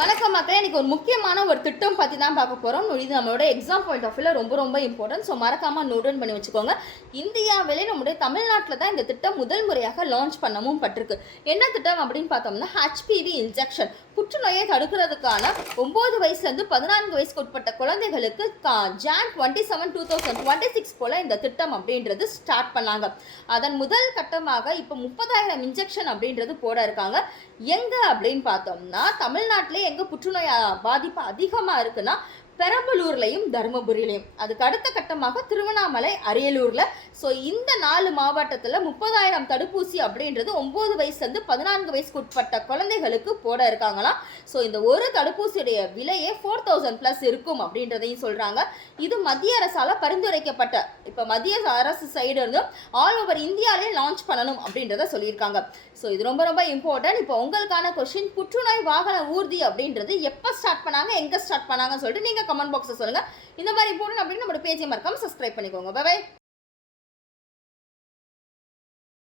வணக்கம் மக்களே. இன்னைக்கு ஒரு முக்கியமான ஒரு திட்டம் பற்றி தான் பார்க்க போகிறோம். இது நம்மளோட எக்ஸாம் பாயிண்ட் ஆஃப் வியூவில் ரொம்ப இம்பார்ட்டன்ட். ஸோ மறக்காமல் நோட் டவுன் பண்ணி வச்சுக்கோங்க. இந்தியாவிலே நம்முடைய தமிழ்நாட்டில் தான் இந்த திட்டம் முதல் முறையாக லான்ச் பண்ணவும் பட்டிருக்கு. என்ன திட்டம் அப்படின்னு பார்த்தோம்னா ஹெச்பிவி இன்ஜெக்ஷன். புற்றுநோயை தடுக்கிறதுக்கான 9 வயசுலேருந்து 14 வயசுக்கு உட்பட்ட குழந்தைகளுக்கு ஜான் 27, 2026 போல் இந்த திட்டம் அப்படின்றது ஸ்டார்ட் பண்ணாங்க. அதன் முதல் கட்டமாக இப்போ 30,000 இன்ஜெக்ஷன் அப்படின்றது போட இருக்காங்க. எங்கே அப்படின்னு பார்த்தோம்னா தமிழ்நாட்டிலே எங்கே புற்றுநோய் பாதிப்பு அதிகமாக இருக்குன்னா பெரம்பலூர்லையும் தருமபுரியிலையும், அதுக்கு அடுத்த கட்டமாக திருவண்ணாமலை, அரியலூரில். ஸோ இந்த 4 மாவட்டத்தில் 30,000 தடுப்பூசி அப்படின்றது 9 வயசுலேருந்து 14 வயசுக்கு உட்பட்ட குழந்தைகளுக்கு போட இருக்காங்களாம். ஸோ இந்த ஒரு தடுப்பூசியுடைய விலையே 4,000+ இருக்கும் அப்படின்றதையும் சொல்கிறாங்க. இது மத்திய அரசால் பரிந்துரைக்கப்பட்ட, இப்போ மத்திய அரசு சைடு இருந்து ஆல் ஓவர் இந்தியாவிலே லான்ச் பண்ணணும் அப்படின்றத சொல்லியிருக்காங்க. ஸோ இது ரொம்ப இம்பார்ட்டன்ட். இப்போ உங்களுக்கான கொஸ்டின், புற்றுநோய் வாகன ஊர்தி அப்படின்றது எப்போ ஸ்டார்ட் பண்ணாங்க, எங்கே ஸ்டார்ட் பண்ணாங்கன்னு சொல்லிட்டு நீங்கள் கமெண்ட் பாக்ஸில் சொல்லுங்கள். இந்த மாதிரி இம்பார்ட்டன்ட் அப்படின்னு நம்மளோட பேஜை மறக்காம சப்ஸ்கிரைப் பண்ணிக்கோங்க. பை.